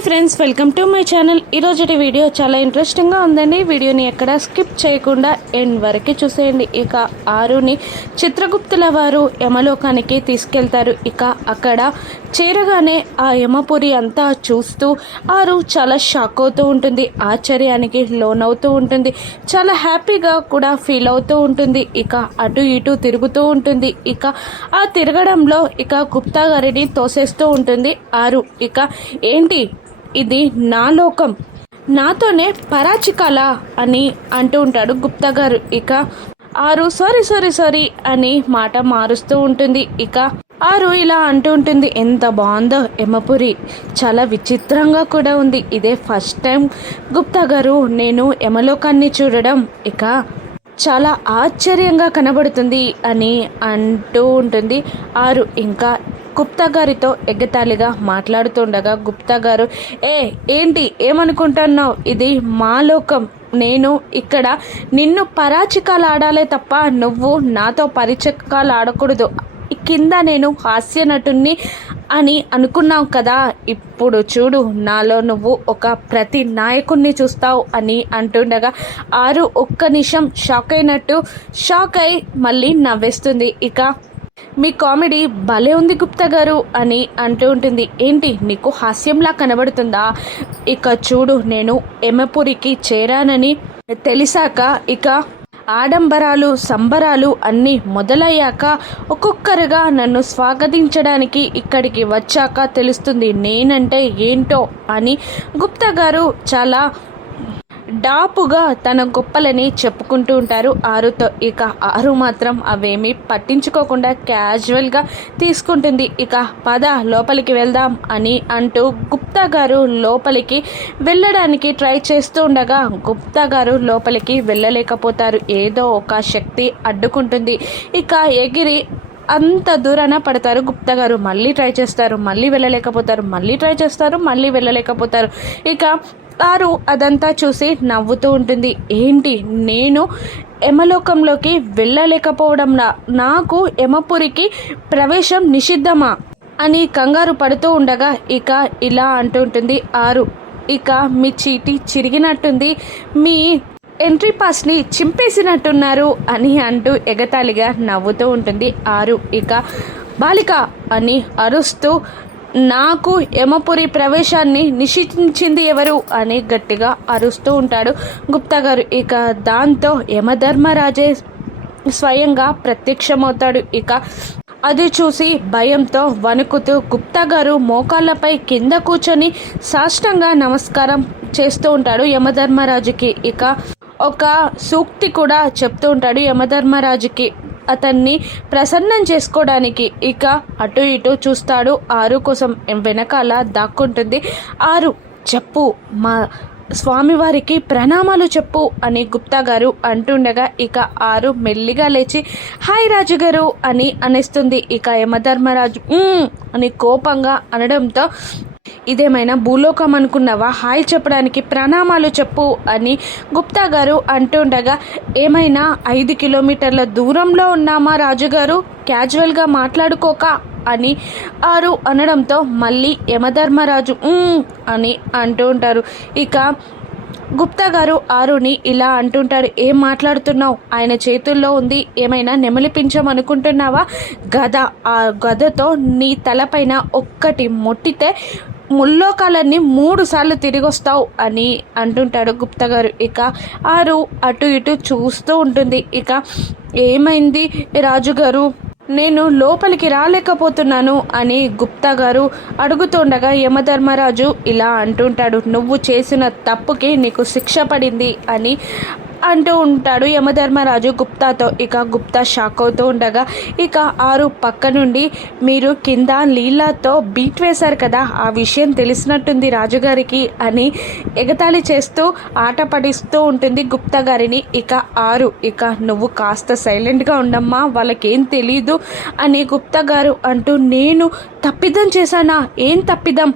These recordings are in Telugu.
Hi friends welcome to my channel ఈరోజుటి video చాలా ఇంట్రెస్టింగ్గా ఉందండి. వీడియోని ఎక్కడ స్కిప్ చేయకుండా ఎండ్ వరకు చూసేయండి. ఇక ఆరుని చిత్రగుప్తుల వారు యమలోకానికి తీసుకెళ్తారు. ఇక అక్కడ చేరగానే ఆ యమపురి అంతా చూస్తూ ఆరు చాలా షాక్ అవుతూ ఉంటుంది. ఆశ్చర్యానికి లోనవుతూ ఉంటుంది. చాలా హ్యాపీగా కూడా ఫీల్ అవుతూ ఉంటుంది. ఇక అటు ఇటు తిరుగుతూ ఉంటుంది. ఇక ఆ తిరగడంలో ఇక గుప్తా గారిని తోసేస్తూ ఉంటుంది. ఆరు ఇక ఏంటి? ఇది నా లోకం. నాతోనే పరాచికాల అని అంటూ ఉంటాడు గుప్తా గారు. ఇక ఆరు సారీ సారీ సారీ అని మాట మారుస్తూ ఉంటుంది. ఇక ఆరు ఇలా అంటూ ఉంటుంది ఎంత బాగుందో యమపురి. చాలా విచిత్రంగా కూడా ఉంది. ఇదే ఫస్ట్ టైం గుప్తా గారు నేను యమలోకాన్ని చూడడం. ఇక చాలా ఆశ్చర్యంగా కనబడుతుంది అని అంటూ ఉంటుంది ఆరు. ఇంకా గుప్తా గారితో ఎగ్గతాళిగా మాట్లాడుతుండగా గుప్తా గారు ఏ ఏంటి? ఏమనుకుంటున్నావు? ఇది మా లోకం. నేను ఇక్కడ నిన్ను పరాచికాలు ఆడాలే తప్ప నువ్వు నాతో పరిచకాలు ఆడకూడదు కింద నేను హాస్య నటుణ్ణి అని అనుకున్నావు కదా. ఇప్పుడు చూడు నాలో నువ్వు ఒక ప్రతి నాయకుణ్ణి చూస్తావు అని అంటుండగా ఆరు ఒక్క నిమిషం షాక్ అయినట్టు షాక్ అయి మళ్ళీ నవ్వేస్తుంది. ఇక మీ కామెడీ భలే ఉంది గుప్తా గారు అని అంటూ ఉంటుంది. ఏంటి? నీకు హాస్యంలా కనబడుతుందా? ఇక చూడు నేను ఎమపురికి చేరానని తెలిసాక ఇక ఆడంబరాలు సంబరాలు అన్నీ మొదలయ్యాక ఒక్కొక్కరుగా నన్ను స్వాగతించడానికి ఇక్కడికి వచ్చాక తెలుస్తుంది నేనంటే ఏంటో అని గుప్తా గారు చాలా డాపుగా తన గొప్పలని చెప్పుకుంటూ ఉంటారు ఆరుతో. ఇక ఆరు మాత్రం అవేమీ పట్టించుకోకుండా క్యాజువల్గా తీసుకుంటుంది. ఇక పద లోపలికి వెళ్దాం అని అంటూ గుప్తా గారు లోపలికి వెళ్ళడానికి ట్రై చేస్తూ ఉండగా గుప్తా గారు లోపలికి వెళ్ళలేకపోతారు. ఏదో ఒక శక్తి అడ్డుకుంటుంది. ఇక ఎగిరి అంత దూరాన పడతారు గుప్తా గారు. మళ్ళీ ట్రై చేస్తారు మళ్ళీ వెళ్ళలేకపోతారు మళ్ళీ ట్రై చేస్తారు మళ్ళీ వెళ్ళలేకపోతారు. ఇక వారు అదంతా చూసి నవ్వుతూ ఉంటుంది. ఏంటి? నేను యమలోకంలోకి వెళ్ళలేకపోవడం నాకు యమపురికి ప్రవేశం నిషిద్ధమా? అని కంగారు పడుతూ ఉండగా ఇక ఇలా అంటుంటుంది ఆరు. ఇక మీ చీటి చిరిగినట్టుంది. మీ ఎంట్రీ పాస్ని చింపేసినట్టున్నారు అని అంటూ ఎగతాళిగా నవ్వుతూ ఉంటుంది ఆరు. ఇక బాలిక అని అరుస్తూ నాకు యమపురి ప్రవేశాన్ని నిషేధించింది ఎవరు అని గట్టిగా అరుస్తూ ఉంటాడు గుప్తా గారు. ఇక దాంతో యమధర్మరాజే స్వయంగా ప్రత్యక్షమవుతాడు. ఇక అది చూసి భయంతో వణుకుతూ గుప్తా గారు మోకాళ్ళపై కింద కూర్చొని సాష్టంగా నమస్కారం చేస్తూ ఉంటాడు యమధర్మరాజుకి. ఇక ఒక సూక్తి కూడా చెప్తూ ఉంటాడు యమధర్మరాజుకి. అతన్ని ప్రసన్నం చేసుకోవడానికి. ఇక అటు ఇటు చూస్తాడు. ఆరు కోసం వెనకాల దాక్కుంటుంది. ఆరు చెప్పు. మా స్వామివారికి ప్రణామాలు చెప్పు అని గుప్తా గారు అంటుండగా ఇక ఆరు మెల్లిగా లేచి హాయ్ రాజు గారు అని అనేస్తుంది. ఇక యమధర్మరాజు అని కోపంగా అనడంతో ఇదేమైనా భూలోకం అనుకున్నావా? హాయ్ చెప్పడానికి ప్రణామాలు చెప్పు అని గుప్తా గారు అంటుండగా ఏమైనా ఐదు కిలోమీటర్ల దూరంలో ఉన్నామా రాజుగారు? క్యాజువల్గా మాట్లాడుకోక అని ఆరు అనడంతో మళ్ళీ యమధర్మరాజు అని అంటూ ఉంటారు. ఇక గుప్తా గారు ఆరుని ఇలా అంటుంటాడు ఏం మాట్లాడుతున్నావు? ఆయన చేతుల్లో ఉంది. ఏమైనా నెమలిపించమనుకుంటున్నావా గద ఆ గదతో నీ తలపైన ఒక్కటి మొట్టితే ముల్లోకాలన్నీ మూడు సార్లు తిరిగి వస్తావు అని అంటుంటాడు గుప్తా గారు ఇక ఆరు అటు ఇటు చూస్తూ ఉంటుంది. ఇక ఏమైంది? రాజుగారు నేను లోపలికి రాలేకపోతున్నాను అని గుప్తా గారు అడుగుతుండగా యమధర్మరాజు ఇలా అంటుంటాడు. నువ్వు చేసిన తప్పుకి నీకు శిక్ష పడింది అని అంటూ ఉంటాడు యమధర్మరాజు గుప్తాతో. ఇక గుప్తా షాక్ అవుతూ ఉండగా ఇక ఆరు పక్క నుండి మీరు కింద లీలాతో బీట్ వేశారు కదా ఆ విషయం తెలిసినట్టుంది రాజుగారికి అని ఎగతాళి చేస్తూ ఆట పడిస్తూ ఉంటుంది గుప్తా గారిని. ఇక ఆరు ఇక నువ్వు కాస్త సైలెంట్గా ఉండమ్మా వాళ్ళకేం తెలీదు అని గుప్తా గారు అంటూ నేను తప్పిదం చేశానా? ఏం తప్పిదం?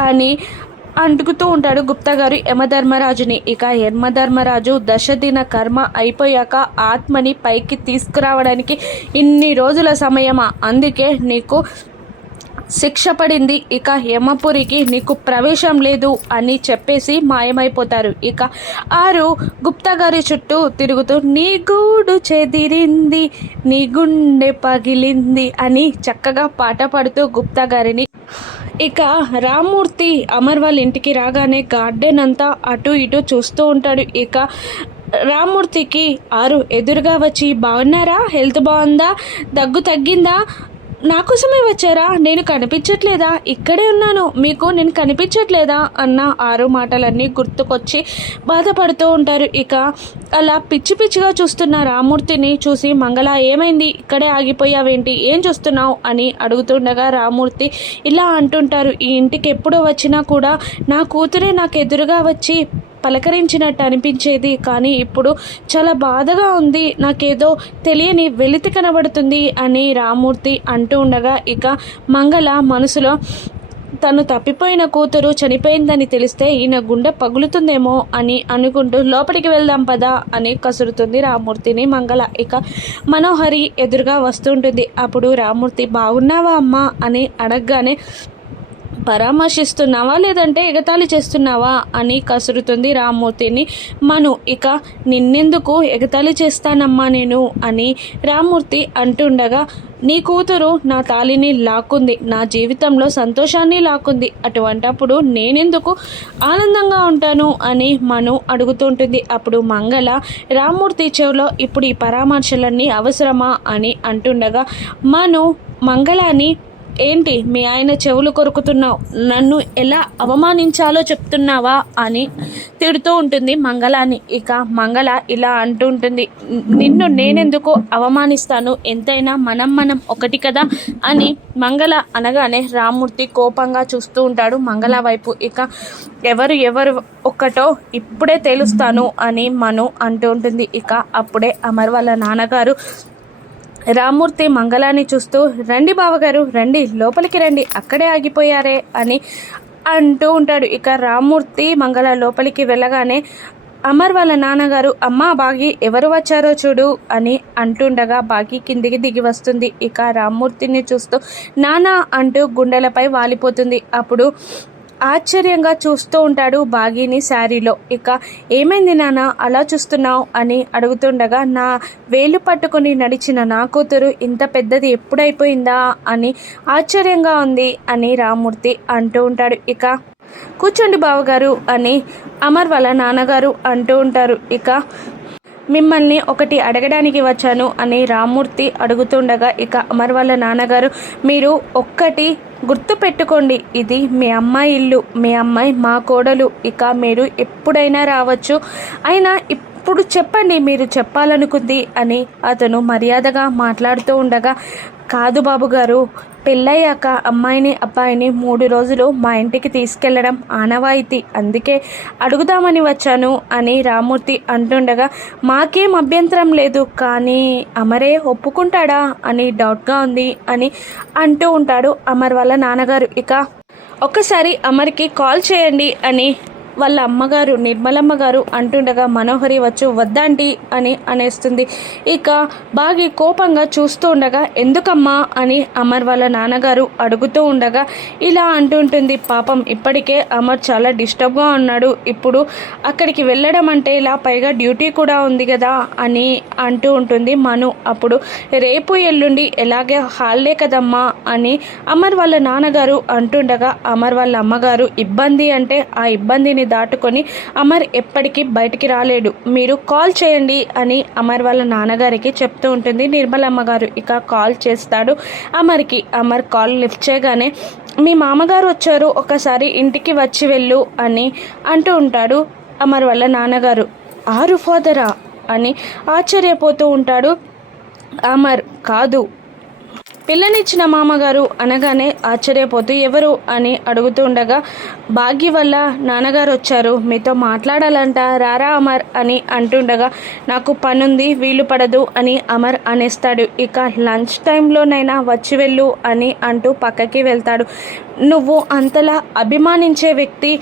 అని అంటుకుతూ ఉంటాడు గుప్తా గారు యమధర్మరాజుని. ఇక యమధర్మరాజు దశదిన కర్మ అయిపోయాక ఆత్మని పైకి తీసుకురావడానికి ఇన్ని రోజుల సమయమా? అందుకే నీకు శిక్ష పడింది. ఇక యమపురికి నీకు ప్రవేశం లేదు అని చెప్పేసి మాయమైపోతారు. ఇక ఆరు గుప్తా గారి చుట్టూ తిరుగుతూ నీ గూడు చెదిరింది నీ గుండె పగిలింది అని చక్కగా పాట పాడుతూ గుప్తా గారిని ఇక రామ్మూర్తి అమర్ వాళ్ళ ఇంటికి రాగానే గార్డెన్ అంతా అటు ఇటు చూస్తూ ఉంటాడు. ఇక రామ్మూర్తికి ఆరు ఎదురుగా వచ్చి బాగున్నారా? హెల్త్ బాగుందా? దగ్గు తగ్గిందా? నా కోసమే వచ్చారా? నేను కనిపించట్లేదా? ఇక్కడే ఉన్నాను. మీకు నేను కనిపించట్లేదా? అన్న ఆరు మాటలన్నీ గుర్తుకొచ్చి బాధపడుతూ ఉంటారు. ఇక అలా పిచ్చి పిచ్చిగా చూస్తున్న రామూర్తిని చూసి మంగళ ఏమైంది? ఇక్కడే ఆగిపోయావేంటి? ఏం చూస్తున్నావు? అని అడుగుతుండగా రామూర్తి ఇలా అంటుంటారు. ఈ ఇంటికి ఎప్పుడు వచ్చినా కూడా నా కూతురే నాకు ఎదురుగా వచ్చి పలకరించినట్టు అనిపించేది. కానీ ఇప్పుడు చాలా బాధగా ఉంది. నాకేదో తెలియని వెలితి కనబడుతుంది అని రామూర్తి అంటూ ఉండగా ఇక మంగళ మనసులో తను తప్పిపోయిన కూతురు చనిపోయిందని తెలిస్తే ఈయన గుండె పగులుతుందేమో అని అనుకుంటూ లోపలికి వెళ్దాం పదా అని కసురుతుంది రామూర్తిని. మంగళ ఇక మనోహరి ఎదురుగా వస్తుంటుంది అప్పుడు రామూర్తి బాగున్నావా అమ్మా అని అడగగానే పరామర్శిస్తున్నావా లేదంటే ఎగతాళి చేస్తున్నావా అని కసురుతుంది రామ్మూర్తిని. మను ఇక నిన్నెందుకు ఎగతాళి చేస్తానమ్మా నేను అని రామ్మూర్తి అంటుండగా నీ కూతురు నా తాలిని లాక్కుంది నా జీవితంలో సంతోషాన్ని లాక్కుంది అటువంటప్పుడు నేనెందుకు ఆనందంగా ఉంటాను అని మను అడుగుతుంటుంది. అప్పుడు మంగళ రామ్మూర్తి చెవిలో ఇప్పుడు ఈ పరామర్శలన్నీ అవసరమా అని అంటుండగా మను మంగళాన్ని ఏంటి మీ ఆయన చెవులు కొరుకుతున్నావు? నన్ను ఎలా అవమానించాలో చెప్తున్నావా అని తిడుతూ ఉంటుంది మంగళాని. ఇక మంగళ ఇలా అంటూ ఉంటుంది నిన్ను నేనెందుకు అవమానిస్తాను? ఎంతైనా మనం మనం ఒకటి కదా? అని మంగళ అనగానే రామ్మూర్తి కోపంగా చూస్తూ ఉంటాడు మంగళ వైపు. ఇక ఎవరు ఎవరు ఒక్కటో ఇప్పుడే తెలుస్తాను అని మను అంటూ ఉంటుంది. ఇక అప్పుడే అమర్ వాళ్ళ నాన్నగారు రామ్మూర్తి మంగళాన్ని చూస్తూ రండి బావగారు రండి లోపలికి రండి అక్కడే ఆగిపోయారే అని అంటూ ఉంటాడు. ఇక రామ్మూర్తి మంగళ లోపలికి వెళ్ళగానే అమర్ వాళ్ళ నాన్నగారు అమ్మ బాగి ఎవరు వచ్చారో చూడు అని అంటుండగా బాగి కిందికి దిగి వస్తుంది. ఇక రామ్మూర్తిని చూస్తూ నానా అంటూ గుండెలపై వాలిపోతుంది. అప్పుడు ఆశ్చర్యంగా చూస్తూ ఉంటాడు బాగీని శారీలో. ఇక ఏమైంది నాన్న? అలా చూస్తున్నావు? అని అడుగుతుండగా నా వేలు పట్టుకుని నడిచిన నా కూతురు ఇంత పెద్దది ఎప్పుడైపోయిందా? అని ఆశ్చర్యంగా ఉంది అని రామూర్తి అంటూ ఉంటాడు. ఇక కూర్చోండి బావగారు అని అమర్ వాళ్ళ నాన్నగారు అంటూ ఉంటారు. ఇక మిమ్మల్ని ఒకటి అడగడానికి వచ్చాను అని రామ్మూర్తి అడుగుతుండగా ఇక అమర్ వాళ్ళ నాన్నగారు మీరు ఒక్కటి గుర్తు పెట్టుకోండి ఇది మీ అమ్మాయి ఇల్లు మీ అమ్మాయి మా కోడలు ఇక మీరు ఎప్పుడైనా రావచ్చు. అయినా ఇప్పుడు చెప్పండి మీరు చెప్పాలనుకుంది అని అతను మర్యాదగా మాట్లాడుతూ ఉండగా కాదు బాబు గారు పెళ్ళయ్యాక అమ్మాయిని అబ్బాయిని మూడు రోజులు మా ఇంటికి తీసుకెళ్ళడం ఆనవాయితీ. అందుకే అడుగుదామని వచ్చాను అని రామూర్తి అంటుండగా మాకేం అభ్యంతరం లేదు కానీ అమరే ఒప్పుకుంటాడా అని డౌట్గా ఉంది అని అంటూ ఉంటాడు అమర్ వాళ్ళ నాన్నగారు. ఇక ఒక్కసారి అమర్కి కాల్ చేయండి అని వాళ్ళ అమ్మగారు నిర్మలమ్మ గారు అంటుండగా మనోహరి వచ్చు వద్దాంటి అని అనేస్తుంది. ఇక బాగి కోపంగా చూస్తూ ఉండగా ఎందుకమ్మా? అని అమర్ వాళ్ళ నాన్నగారు అడుగుతూ ఉండగా ఇలా అంటుంటుంది. పాపం ఇప్పటికే అమర్ చాలా డిస్టర్బ్గా ఉన్నాడు. ఇప్పుడు అక్కడికి వెళ్ళడం అంటే ఇలా పైగా డ్యూటీ కూడా ఉంది కదా అని అంటూ ఉంటుంది మను. అప్పుడు రేపు ఎల్లుండి ఎలాగే హాల్లే కదమ్మా? అని అమర్ వాళ్ళ నాన్నగారు అంటుండగా అమర్ వాళ్ళ అమ్మగారు ఇబ్బంది అంటే ఆ ఇబ్బందిని దాటుకొని అమర్ ఎప్పటికీ బయటికి రాలేడు. మీరు కాల్ చేయండి అని అమర్ వాళ్ళ నాన్నగారికి చెప్తూ ఉంటుంది. నిర్మలమ్మ గారు ఇక కాల్ చేస్తాడు. అమర్కి అమర్ కాల్ లిఫ్ట్ చేయగానే మీ మామగారు వచ్చారు. ఒకసారి ఇంటికి వచ్చి వెళ్ళు అని అంటూ ఉంటాడు అమర్ వాళ్ళ నాన్నగారు. ఆరు ఫాదరా? అని ఆశ్చర్యపోతూ ఉంటాడు అమర్. కాదు పిల్లనిచ్చిన మామగారు అనగానే ఆశ్చర్యపోతూ ఎవరు? అని అడుగుతుండగా భాగ్య వల్ల నాన్నగారు వచ్చారు మీతో మాట్లాడాలంట. రారా అమర్? అని అంటుండగా నాకు పనుంది వీలు పడదు అని అమర్ అనేస్తాడు. ఇక లంచ్ టైంలోనైనా వచ్చి వెళ్ళు అని అంటూ పక్కకి వెళ్తాడు. నువ్వు అంతలా అభిమానించే వ్యక్తి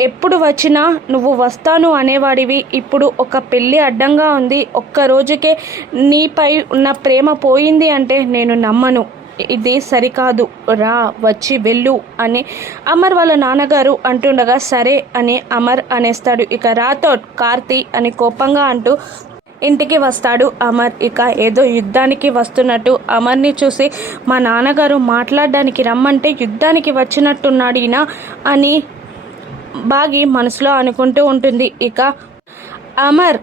ఎప్పుడు వచ్చినా నువ్వు వస్తాను అనేవాడివి. ఇప్పుడు ఒక పెళ్ళి అడ్డంగా ఉంది. ఒక్క రోజుకే నీపై ఉన్న ప్రేమ పోయింది అంటే నేను నమ్మను. ఇది సరికాదు. రా వచ్చి వెళ్ళు అని అమర్ వాళ్ళ నాన్నగారు అంటుండగా సరే అని అమర్ అనేస్తాడు. ఇక రాతో కార్తీ అని కోపంగా అంటూ ఇంటికి వస్తాడు అమర్. ఇక ఏదో యుద్ధానికి వస్తున్నట్టు అమర్ని చూసి మా నాన్నగారు మాట్లాడడానికి రమ్మంటే యుద్ధానికి వచ్చినట్టున్నాడు ఈయన అని బాగి మనసులో అనుకుంటూ ఉంటుంది. ఇక అమర్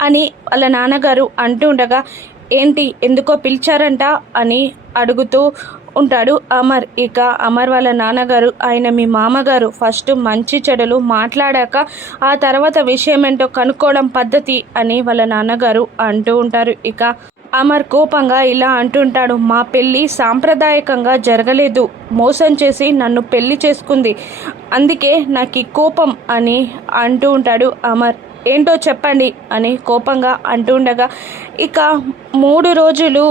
అని వాళ్ళ నాన్నగారు అంటూ ఉండగా ఏంటి ఎందుకో పిలిచారంట? అని అడుగుతూ ఉంటాడు అమర్. ఇక అమర్ వాళ్ళ నాన్నగారు ఆయన మీ మామగారు ఫస్ట్ మంచి చెడులు మాట్లాడాక ఆ తర్వాత విషయం ఏంటో కనుక్కోవడం పద్ధతి అని వాళ్ళ నాన్నగారు అంటూ ఉంటారు. ఇక అమర్ కోపంగా ఇలా అంటుంటాడు మా పెళ్ళి సాంప్రదాయకంగా జరగలేదు. మోసం చేసి నన్ను పెళ్ళి చేసుకుంది. అందుకే నాకు కోపం అని అంటూ ఉంటాడు అమర్. ఏంటో చెప్పండి అని కోపంగా అంటూ ఉండగా ఇక మూడు రోజులు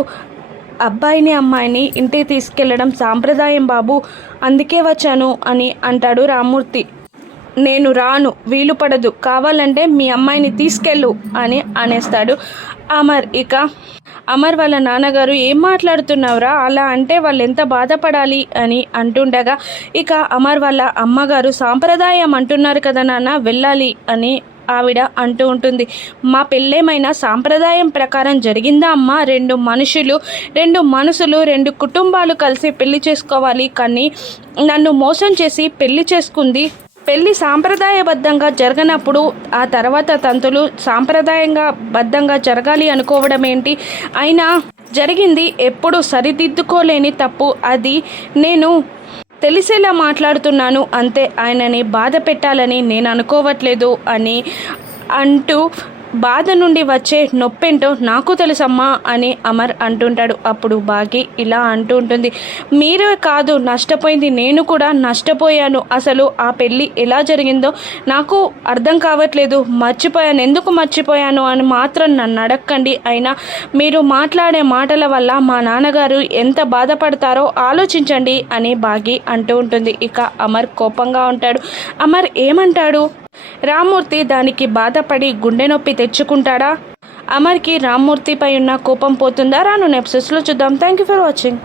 అబ్బాయిని అమ్మాయిని ఇంటికి తీసుకెళ్ళడం సాంప్రదాయం బాబు. అందుకే వచ్చాను అని అంటాడు రామ్మూర్తి. నేను రాను వీలు పడదు. కావాలంటే మీ అమ్మాయిని తీసుకెళ్ళు అని అనేస్తాడు అమర్. ఇక అమర్ వాళ్ళ నాన్నగారు ఏం మాట్లాడుతున్నావురా? అలా అంటే వాళ్ళు ఎంత బాధపడాలి? అని అంటుండగా ఇక అమర్ వాళ్ళ అమ్మగారు సాంప్రదాయం అంటున్నారు కదా నాన్న వెళ్ళాలి అని ఆవిడ అంటూ ఉంటుంది. మా పెళ్ళేమైనా సాంప్రదాయం ప్రకారం జరిగిందా అమ్మ? రెండు మనుషులు రెండు మనసులు రెండు కుటుంబాలు కలిసి పెళ్ళి చేసుకోవాలి కానీ నన్ను మోసం చేసి పెళ్ళి చేసుకుంది పెళ్ళి సాంప్రదాయబద్ధంగా జరగనప్పుడు ఆ తర్వాత తంతులు సాంప్రదాయంగా బద్ధంగా జరగాలి అనుకోవడం ఏంటి? అయినా జరిగింది ఎప్పుడు సరిదిద్దుకోలేని తప్పు అది. నేను తెలిసేలా మాట్లాడుతున్నాను అంతే. ఆయనని బాధ పెట్టాలని నేను అనుకోవట్లేదు అని అంటూ బాధ నుండి వచ్చే నొప్పెంటో నాకు తెలుసమ్మా అని అమర్ అంటుంటాడు. అప్పుడు బాగి ఇలా అంటూ ఉంటుంది. మీరే కాదు నష్టపోయింది నేను కూడా నష్టపోయాను. అసలు ఆ పెళ్ళి ఎలా జరిగిందో నాకు అర్థం కావట్లేదు. మర్చిపోయాను. ఎందుకు మర్చిపోయాను అని మాత్రం నన్ను అడగండి అయినా మీరు మాట్లాడే మాటల వల్ల మా నాన్నగారు ఎంత బాధపడతారో ఆలోచించండి అని బాగి అంటూ ఉంటుంది. ఇక అమర్ కోపంగా ఉంటాడు. అమర్ ఏమంటాడు? రామ్మూర్తి దానికి బాధపడి గుండె నొప్పి తెచ్చుకుంటాడా? అమర్కి రామ్మూర్తిపై ఉన్న కోపం పోతుందా? రాను నెప్సెస్లో చూద్దాం. Thank you for watching